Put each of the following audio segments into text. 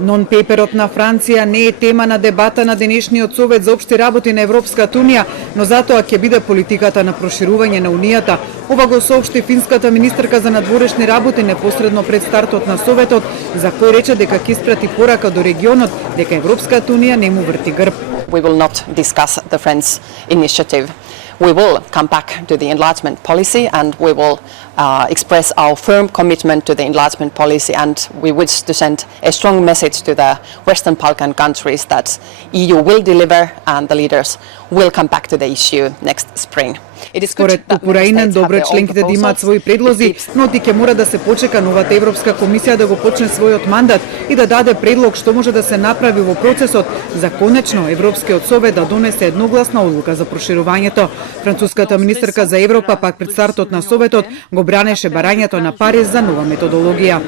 Нон-пейперот на Франција не е тема на дебата на денешниот Совет за општи работи на Европската Унија, но затоа ќе биде политиката на проширување на Унијата. Ова го соопшти финската министерка за надворешни работи непосредно пред стартот на Советот, за кој рече дека ќе испрати порака до регионот дека Европската Унија не му врти грб. We will not discuss the French initiative. We will come back to the enlargement policy and we will express our firm commitment to the enlargement policy, and we wish to send a strong message to the Western Balkan countries that EU will deliver and the leaders will come back to the issue next spring. Според Тупураинен, добро е членките да имаат своји предлози, но ти ќе мора да се почека новата Европска комисија да го почне својот мандат и да даде предлог што може да се направи во процесот за конечно Европскиот совет да донесе едногласна одлука за проширувањето. Француската министерка за Европа пак пред стартот на Советот го бранеше барањето на Париз за нова методологија.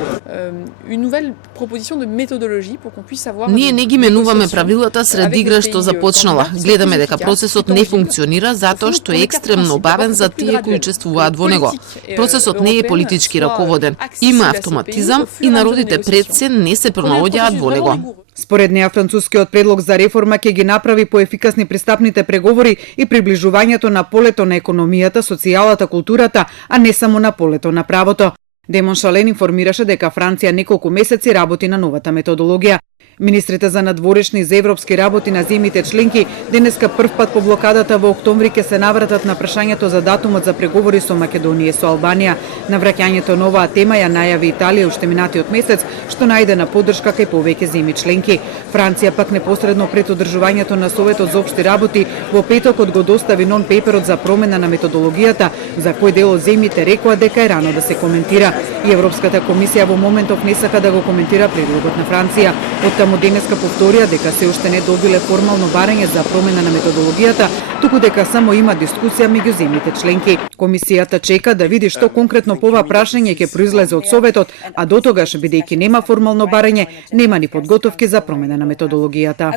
Ние не ги менуваме правилата сред игра што започнала. Гледаме дека процесот не функционира затоа што е екстремно бавен за тие кои учествуваат во него. Процесот не е политички раководен, има автоматизам и народите пред се не се пронаоѓаат во него. Според неа, францускиот предлог за реформа ќе ги направи поефикасни пристапните преговори и приближувањето на полето на економијата, социјалата, културата, а не само на полето на правото. Демон Шален информираше дека Франција неколку месеци работи на новата методологија. Министрите за надворешни за европски работи на земјите членки денеска првпат по блокадата во октомври ќе се навратат на прашањето за датумот за преговори со Македонија и со Албанија. Навраќањето на оваа тема ја најави Италија уште минатиот месец, што најдена поддршка кај повеќе земји членки. Франција пак непосредно пред одржувањето на Советот за општи работи во петокот го достави нон-пейперот за промена на методологијата, за кој дел од земјите рекоа дека е рано да се коментира. И Европската комисија во моментов не сака да го коментира предлогот на Франција. Оттаму денеска повторија дека се уште не добиле формално барање за промена на методологијата, туку дека само има дискусија меѓу земјите членки. Комисијата чека да види што конкретно по ова прашање ќе произлезе од Советот, а до тогаш, бидејќи нема формално барање, нема ни подготовки за промена на методологијата.